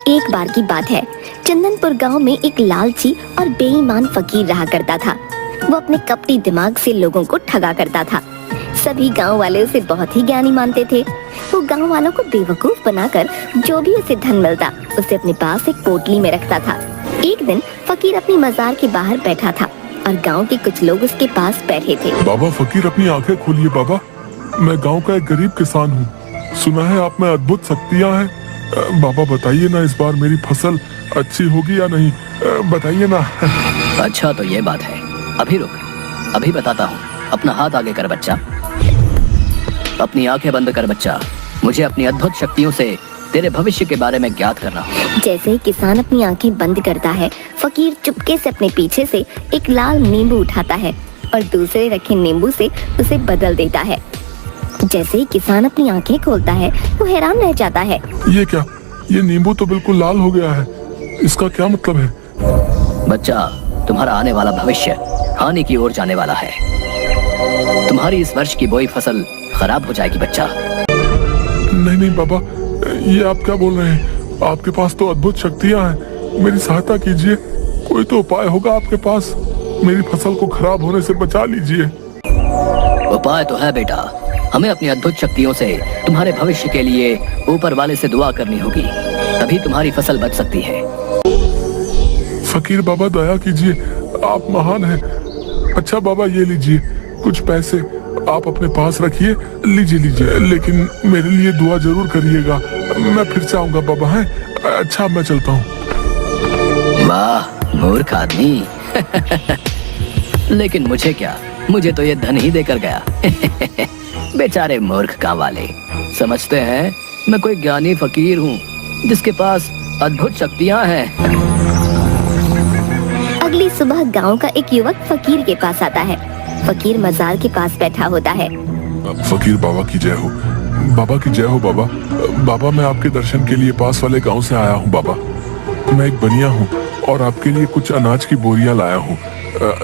एक बार की बात है, चंदनपुर गांव में एक लालची और बेईमान फकीर रहा करता था। वो अपने कपटी दिमाग से लोगों को ठगा करता था। सभी गांव वाले उसे बहुत ही ज्ञानी मानते थे। वो गांव वालों को बेवकूफ बनाकर जो भी उसे धन मिलता उसे अपने पास एक पोटली में रखता था। एक दिन फकीर अपनी मजार के बाहर बैठा था और गांव के कुछ लोग उसके पास बैठे थे। बाबा फकीर, अपनी आंखें खोलिए बाबा। मैं गांव का एक गरीब किसान हूँ। सुना है आप में अद्भुत शक्तियाँ हैं। बाबा बताइए ना, इस बार मेरी फसल अच्छी होगी या नहीं, बताइए ना। अच्छा तो ये बात है, अभी रुक, अभी बताता हूँ। अपना हाथ आगे कर बच्चा, अपनी आंखें बंद कर बच्चा। मुझे अपनी अद्भुत शक्तियों से तेरे भविष्य के बारे में ज्ञात करना हो। जैसे ही किसान अपनी आंखें बंद करता है, फकीर चुपके से अपने पीछे से एक लाल नींबू उठाता है और दूसरे रखे नींबू से उसे बदल देता है। जैसे ही किसान अपनी आंखें खोलता है, वो हैरान रह जाता है। ये क्या? ये नींबू तो बिल्कुल लाल हो गया है। इसका क्या मतलब है? बच्चा, तुम्हारा आने वाला भविष्य हानि की ओर जाने वाला है। तुम्हारी इस वर्ष की बोई फसल खराब हो जाएगी बच्चा। नहीं नहीं बाबा, ये आप क्या बोल रहे हैं? आपके पास तो अद्भुत शक्तियाँ हैं। मेरी सहायता कीजिए। कोई तो उपाय होगा आपके पास। मेरी फसल को खराब होने से बचा लीजिए। उपाय तो है बेटा। हमें अपनी अद्भुत शक्तियों से तुम्हारे भविष्य के लिए ऊपर वाले से दुआ करनी होगी, तभी तुम्हारी फसल बच सकती है। फकीर बाबा दया कीजिए, आप महान हैं। अच्छा बाबा, ये लीजिए कुछ पैसे, आप अपने पास रखिए। लीजिए लीजिए, लेकिन मेरे लिए दुआ जरूर करिएगा। मैं फिर से आऊंगा बाबा। है अच्छा, मैं चलता हूँ। वाह मूर्ख आदमी। लेकिन मुझे क्या, मुझे तो ये धन ही देकर गया। बेचारे मूर्ख गांव वाले समझते हैं मैं कोई ज्ञानी फकीर हूँ जिसके पास अद्भुत शक्तियाँ हैं। अगली सुबह गांव का एक युवक फकीर के पास आता है। फकीर मजार के पास बैठा होता है। फकीर बाबा की जय हो। बाबा की जय हो बाबा। बाबा, मैं आपके दर्शन के लिए पास वाले गांव से आया हूँ बाबा। मैं एक बनिया हूँ और आपके लिए कुछ अनाज की बोरियां लाया हूँ।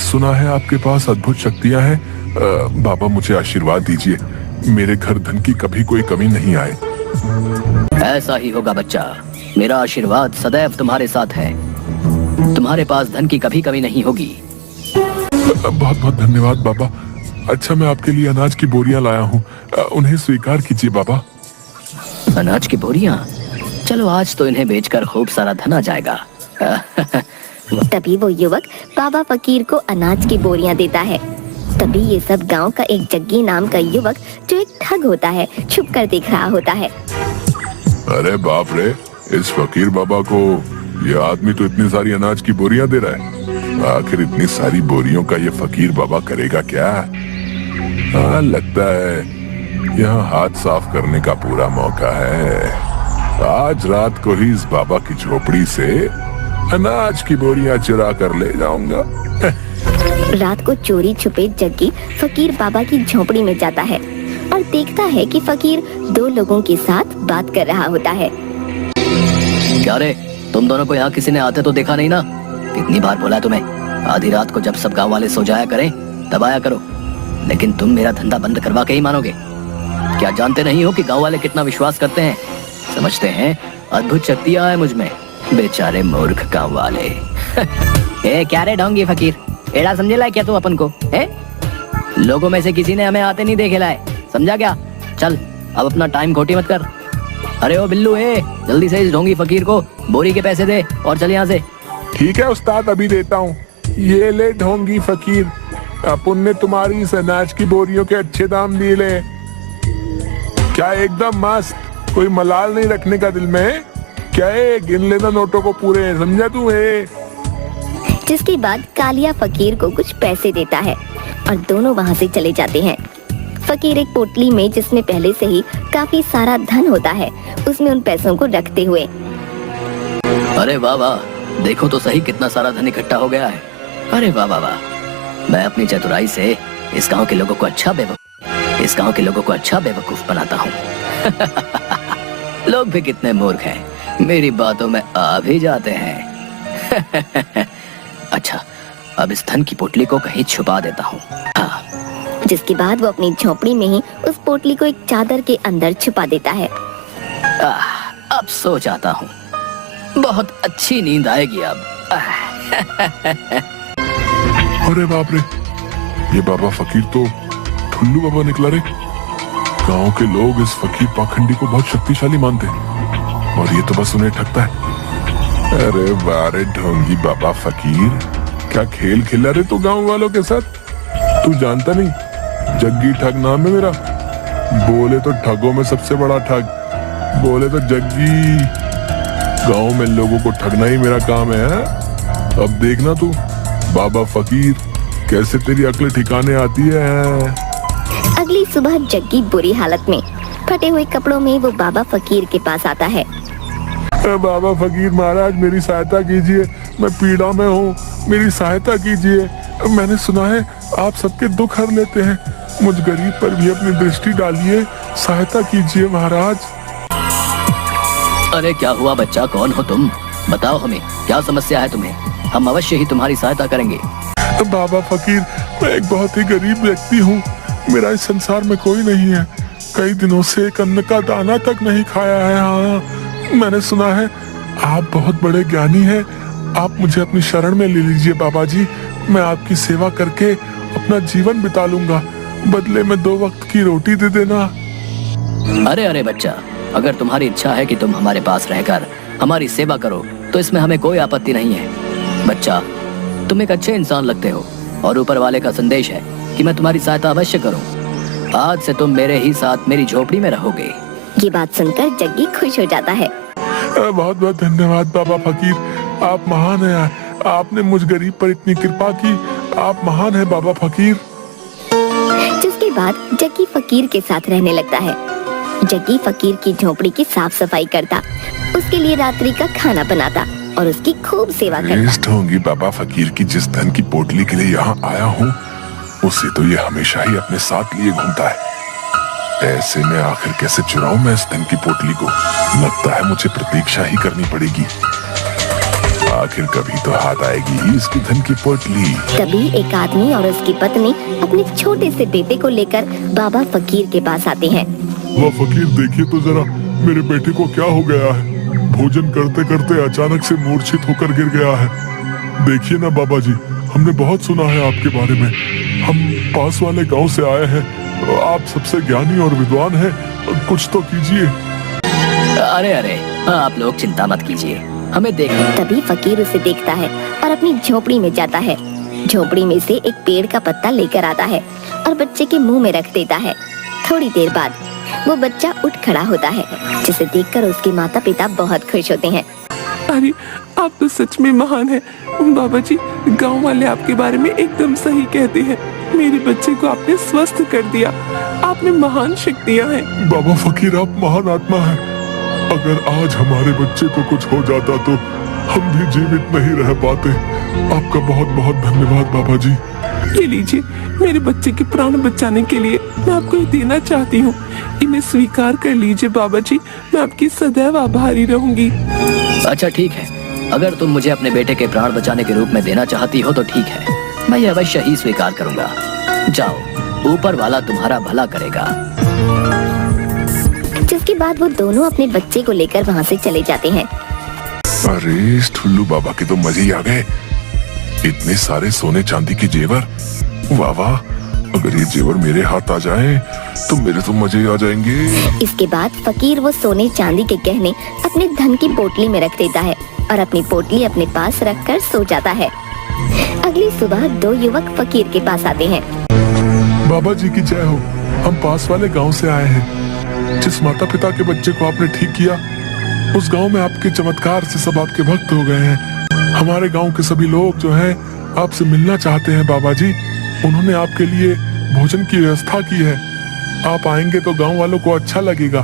सुना है आपके पास अद्भुत शक्तियाँ हैं। बाबा मुझे आशीर्वाद दीजिए, मेरे घर धन की कभी कोई कमी नहीं आए। ऐसा ही होगा बच्चा। मेरा आशीर्वाद सदैव तुम्हारे साथ है। तुम्हारे पास धन की कभी कमी नहीं होगी। बहुत बहुत धन्यवाद बाबा। अच्छा, मैं आपके लिए अनाज की बोरियां लाया हूँ, उन्हें स्वीकार कीजिए बाबा। अनाज की बोरियां? चलो आज तो इन्हें बेचकर खूब सारा धन आ जाएगा। तभी वो युवक बाबा फकीर को अनाज की बोरियां देता है। तभी ये सब गांव का एक जग्गी नाम का युवक, जो एक ठग होता है, छुप कर देख रहा होता है। अरे बाप रे, इस फकीर बाबा को ये आदमी तो इतनी सारी अनाज की बोरियां दे रहा है। आखिर इतनी सारी बोरियों का ये फकीर बाबा करेगा क्या? हाँ, लगता है यहाँ हाथ साफ करने का पूरा मौका है। आज रात को ही इस बाबा की झोपड़ी से अनाज की बोरियां चुरा कर ले जाऊंगा। रात को चोरी छुपे जग्गी फकीर बाबा की झोपड़ी में जाता है और देखता है कि फकीर दो लोगों के साथ बात कर रहा होता है। क्या रे, तुम दोनों को यहाँ किसी ने आते तो देखा नहीं ना? कितनी बार बोला तुम्हें, आधी रात को जब सब गांव वाले सो जाया करें तब आया करो। लेकिन तुम मेरा धंधा बंद करवा के ही मानोगे। क्या जानते नहीं हो कि गांव वाले कितना विश्वास करते हैं? समझते हैं अद्भुत शक्तियां हैं मुझ में। बेचारे मूर्ख गांव वाले। ए क्या रे ढोंगी फकीर, एड़ा समझे लाए क्या तू अपन को? लोगों में से किसी ने हमें आते नहीं देखे लाए, समझा क्या? चल अब अपना टाइम खोटी मत कर। अरे ओ बिल्लू, जल्दी से इस ढोंगी फकीर को बोरी के पैसे दे और चल यहाँ से। ठीक है उस्ताद, अभी देता हूँ। ये ले ढोंगी फकीर, अपन ने तुम्हारी इस अनाज की बोरियों के अच्छे दाम दिए ले। क्या एकदम मस्त, कोई मलाल नहीं रखने का दिल में। क्या है, गिन लेना नोटों को पूरे, समझा तू? जिसके बाद कालिया फकीर को कुछ पैसे देता है और दोनों वहाँ से चले जाते हैं। फकीर एक पोटली में, जिसमें पहले से ही काफी सारा धन होता है, उसमें उन पैसों को रखते हुए। अरे वाह वाह, देखो तो सही कितना सारा धन इकट्ठा हो गया है। अरे वाह वाह वाह, मैं अपनी चतुराई से इस गांव के लोगों को अच्छा बेवकूफ बनाता हूँ। लोग भी कितने मूर्ख हैं, मेरी बातों में आ भी जाते हैं। अच्छा, अब इस धन की पोटली को कहीं छुपा देता हूँ। जिसके बाद वो अपनी झोपड़ी में ही उस पोटली को एक चादर के अंदर छुपा देता है। अब सो जाता हूँ। बहुत अच्छी नींद आएगी अब। अरे बाप रे, ये बाबा फकीर तो ठुल्लू बाबा निकला रे। गांव के लोग इस फकीर पाखंडी को बहुत शक्तिशाली मानते हैं और ये तो बस उन्हें ठगता है। अरे बारे ढोंगी बाबा फकीर, क्या खेल खेला रे तू गांव वालों के साथ? तू जानता नहीं जग्गी ठग नाम है मेरा। बोले तो ठगों में सबसे बड़ा ठग, बोले तो जग्गी। गांव में लोगों को ठगना ही मेरा काम है। अब देखना तू बाबा फकीर कैसे तेरी अक्ल ठिकाने आती है। अगली सुबह जग्गी बुरी हालत में फटे हुए कपड़ों में वो बाबा फकीर के पास आता है। बाबा फकीर महाराज, मेरी सहायता कीजिए, मैं पीड़ा में हूँ, मेरी सहायता कीजिए। मैंने सुना है आप सबके दुख हर लेते हैं, मुझ गरीब पर भी अपनी दृष्टि डालिए, सहायता कीजिए महाराज। अरे क्या हुआ बच्चा, कौन हो तुम? बताओ हमें क्या समस्या है तुम्हें, हम अवश्य ही तुम्हारी सहायता करेंगे। बाबा फकीर, मैं एक बहुत ही गरीब व्यक्ति हूँ, मेरा इस संसार में कोई नहीं है, कई दिनों से एक अन्न का दाना तक नहीं खाया है। हाँ, मैंने सुना है आप बहुत बड़े ज्ञानी हैं, आप मुझे अपनी शरण में ले लीजिए बाबा जी, मैं आपकी सेवा करके अपना जीवन बिता लूंगा, बदले में 2 वक्त की रोटी दे देना। अरे अरे बच्चा, अगर तुम्हारी इच्छा है कि तुम हमारे पास रहकर हमारी सेवा करो तो इसमें हमें कोई आपत्ति नहीं है। बच्चा, तुम एक अच्छे इंसान लगते हो और ऊपर वाले का संदेश है कि मैं तुम्हारी सहायता अवश्य करूं। आज से तुम मेरे ही साथ मेरी झोपड़ी में रहोगे। ये बात सुनकर जग्गी खुश हो जाता है। बहुत बहुत धन्यवाद बाबा फकीर, आप महान हैं, आपने मुझ गरीब पर इतनी कृपा की, आप महान हैं बाबा फकीर। जिसके बाद जग्गी फकीर के साथ रहने लगता है। जग्गी फकीर की झोपड़ी की साफ सफाई करता, उसके लिए रात्रि का खाना बनाता और उसकी खूब सेवा करता। होंगी बाबा फकीर की जिस धन की पोटली के लिए यहाँ आया हूँ, उसे तो ये हमेशा ही अपने साथ लिए घूमता है। ऐसे में आखिर कैसे चुराऊं मैं इस धन की पोटली को? लगता है मुझे प्रतीक्षा ही करनी पड़ेगी, आखिर कभी तो हाथ आएगी ही इसकी धन की पोटली। तभी एक आदमी और उसकी पत्नी अपने छोटे से बेटे को लेकर बाबा फकीर के पास आते हैं। वाह फकीर, देखिए तो जरा मेरे बेटे को क्या हो गया है, भोजन करते करते अचानक से मूर्छित होकर गिर गया है। देखिए ना बाबा जी, हमने बहुत सुना है आपके बारे में, हम पास वाले गांव से आए हैं, आप सबसे ज्ञानी और विद्वान हैं, कुछ तो कीजिए। अरे अरे, आप लोग चिंता मत कीजिए, हमें देखना। तभी फकीर उसे देखता है और अपनी झोपड़ी में जाता है। झोपड़ी में से एक पेड़ का पत्ता लेकर आता है और बच्चे के मुंह में रख देता है। थोड़ी देर बाद वो बच्चा उठ खड़ा होता है, जिसे देखकर उसके माता पिता बहुत खुश होते हैं। अरे आप तो सच में महान हैं बाबा जी, गांव वाले आपके बारे में एकदम सही कहते हैं। मेरे बच्चे को आपने स्वस्थ कर दिया, आप में महान शक्तियाँ हैं। बाबा फकीर, आप महान आत्मा हैं, अगर आज हमारे बच्चे को कुछ हो जाता तो हम भी जीवित नहीं रह पाते। आपका बहुत बहुत धन्यवाद बाबा जी। ये लीजिए, मेरे बच्चे के प्राण बचाने के लिए मैं आपको ये देना चाहती हूँ, इन्हें स्वीकार कर लीजिए बाबा जी, मैं आपकी सदैव आभारी रहूंगी। अच्छा ठीक है, अगर तुम मुझे अपने बेटे के प्राण बचाने के रूप में देना चाहती हो तो ठीक है, मैं ये अवश्य ही स्वीकार करूंगा। जाओ, ऊपर वाला तुम्हारा भला करेगा। जिसके बाद वो दोनों अपने बच्चे को लेकर वहाँ से चले जाते हैं। अरे इस ठुल्लू बाबा के तो मजे ही आ गए, इतने सारे सोने चांदी के जेवर, वाह वाह, अगर ये जेवर मेरे हाथ आ जाएं तो मेरे तो मजे ही आ जाएंगे। इसके बाद फकीर वो सोने चांदी के गहने अपने धन की पोटली में रख देता है और अपनी पोटली अपने पास रखकर सो जाता है। अगली सुबह 2 युवक फकीर के पास आते हैं। बाबा जी की जय हो, हम पास वाले गांव से आए हैं। जिस माता पिता के बच्चे को आपने ठीक किया, उस गांव में आपके चमत्कार से सब आपके भक्त हो गए हैं। हमारे गांव के सभी लोग जो हैं आपसे मिलना चाहते हैं बाबा जी, उन्होंने आपके लिए भोजन की व्यवस्था की है, आप आएंगे तो गांव वालों को अच्छा लगेगा।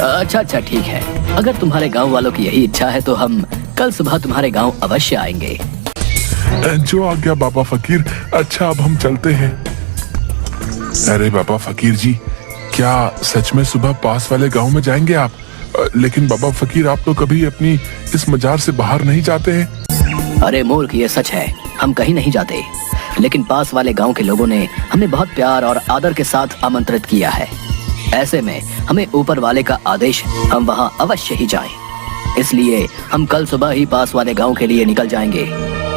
अच्छा ठीक है, अगर तुम्हारे गांव वालों की यही इच्छा है तो हम कल सुबह तुम्हारे गांव अवश्य आएंगे। जो आ गया बाबा फकीर, अच्छा अब हम चलते हैं। अरे बाबा फकीर जी, क्या सच में सुबह पास वाले गांव में जाएंगे आप? लेकिन बाबा फकीर, आप तो कभी अपनी इस मजार से बाहर नहीं जाते हैं। अरे मूर्ख, ये सच है, हम कहीं नहीं जाते, लेकिन पास वाले गांव के लोगों ने हमें बहुत प्यार और आदर के साथ आमंत्रित किया है। ऐसे में हमें ऊपर वाले का आदेश है, हम वहां अवश्य ही जाएं। इसलिए हम कल सुबह ही पास वाले गांव के लिए निकल जाएंगे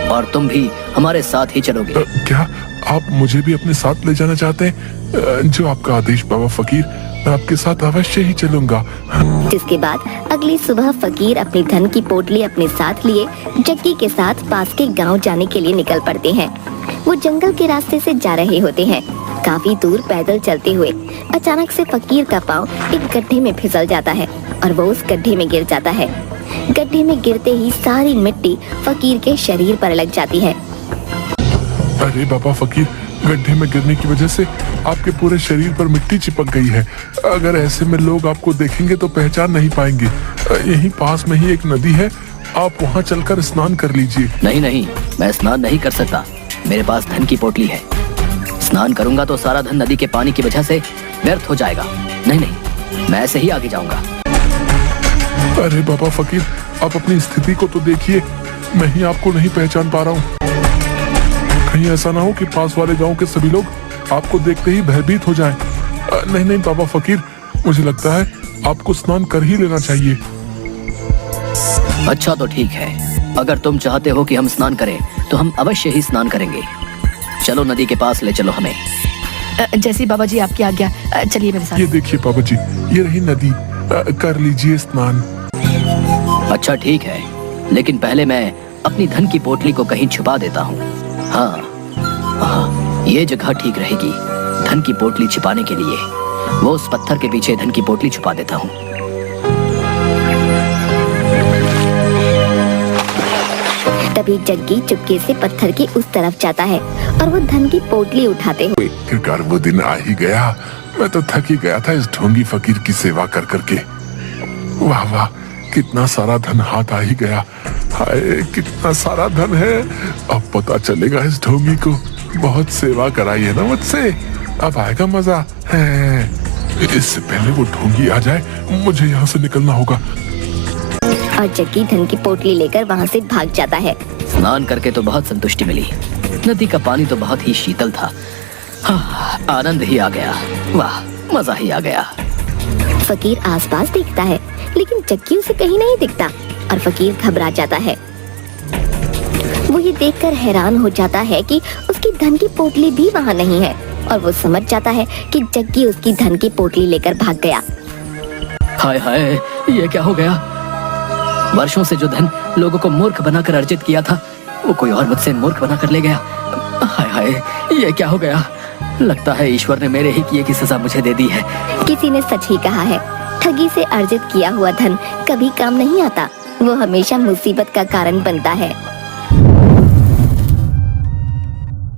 और तुम भी हमारे साथ ही चलोगे। क्या आप मुझे भी अपने साथ ले जाना चाहते हैं? जो आपका आदेश बाबा फकीर, मैं आपके साथ अवश्य ही चलूंगा। जिसके बाद अगली सुबह फकीर अपनी धन की पोटली अपने साथ लिए जग्गी के साथ पास के गांव जाने के लिए निकल पड़ते हैं। वो जंगल के रास्ते से जा रहे होते हैं। काफी दूर पैदल चलते हुए अचानक से फकीर का पाँव एक गड्ढे में फिसल जाता है और वो उस गड्ढे में गिर जाता है। गड्ढे में गिरते ही सारी मिट्टी फकीर के शरीर पर लग जाती है। अरे बाबा फकीर, गड्ढे में गिरने की वजह से आपके पूरे शरीर पर मिट्टी चिपक गई है। अगर ऐसे में लोग आपको देखेंगे तो पहचान नहीं पाएंगे। यहीं पास में ही एक नदी है, आप वहाँ चलकर स्नान कर लीजिए। नहीं नहीं, मैं स्नान नहीं कर सकता। मेरे पास धन की पोटली है। स्नान करूंगा तो सारा धन नदी के पानी की वजह से व्यर्थ हो जाएगा। नहीं नहीं, मैं ऐसे ही आगे जाऊंगा। अरे बाबा फकीर, आप अपनी स्थिति को तो देखिए, मैं ही आपको नहीं पहचान पा रहा हूँ। कहीं ऐसा ना हो कि पास वाले गांव के सभी लोग आपको देखते ही भयभीत हो जाएं। नहीं नहीं बाबा फकीर, मुझे लगता है आपको स्नान कर ही लेना चाहिए। अच्छा तो ठीक है, अगर तुम चाहते हो कि हम स्नान करें तो हम अवश्य ही स्नान करेंगे। चलो नदी के पास ले चलो हमें। जैसी बाबा जी आपकी आज्ञा, चलिए मेरे साथ। ये देखिए बाबा जी, ये रही नदी, कर लीजिए स्नान। अच्छा ठीक है, लेकिन पहले मैं अपनी धन की पोटली को कहीं छुपा देता हूँ। हाँ, ये जगह ठीक रहेगी धन की पोटली छिपाने के लिए। वो उस पत्थर के पीछे धन की पोटली छुपा देता हूँ। तभी जग्गी चुपके से पत्थर की उस तरफ जाता है और वो धन की पोटली उठाते हुए। आखिरकार वो दिन आ ही गया। मैं तो थक ही गया था इस ढोंगी फकीर की सेवा कर करके। वाह वाह, कितना सारा धन हाथ आ ही गया। हाय, कितना सारा धन है। अब पता चलेगा इस ढोंगी को। बहुत सेवा कराई है ना मुझसे, अब आएगा मजा है। इससे पहले वो ढोंगी आ जाए, मुझे यहाँ से निकलना होगा। और जग्गी धन की पोटली लेकर वहाँ से भाग जाता है। स्नान करके तो बहुत संतुष्टि मिली। नदी का पानी तो बहुत ही शीतल था। हाँ, आनंद ही आ गया। वाह, मजा ही आ गया। फकीर आसपास देखता है लेकिन जग्गी उसे कहीं नहीं दिखता और फकीर घबरा जाता है। वो ये देखकर हैरान हो जाता है कि उसकी धन की पोटली भी वहाँ नहीं है और वो समझ जाता है कि जग्गी उसकी धन की पोटली लेकर भाग गया। हाय हाय, ये क्या हो गया? वर्षों से जो धन लोगों को मूर्ख बनाकर अर्जित किया था, वो कोई और मुझसे मूर्ख बनाकर ले गया। हाय हाय, ये क्या हो गया? लगता है ईश्वर ने मेरे ही किए की सजा मुझे दे दी है। किसी ने सच ही कहा है, ठगी से अर्जित किया हुआ धन कभी काम नहीं आता, वो हमेशा मुसीबत का कारण बनता है।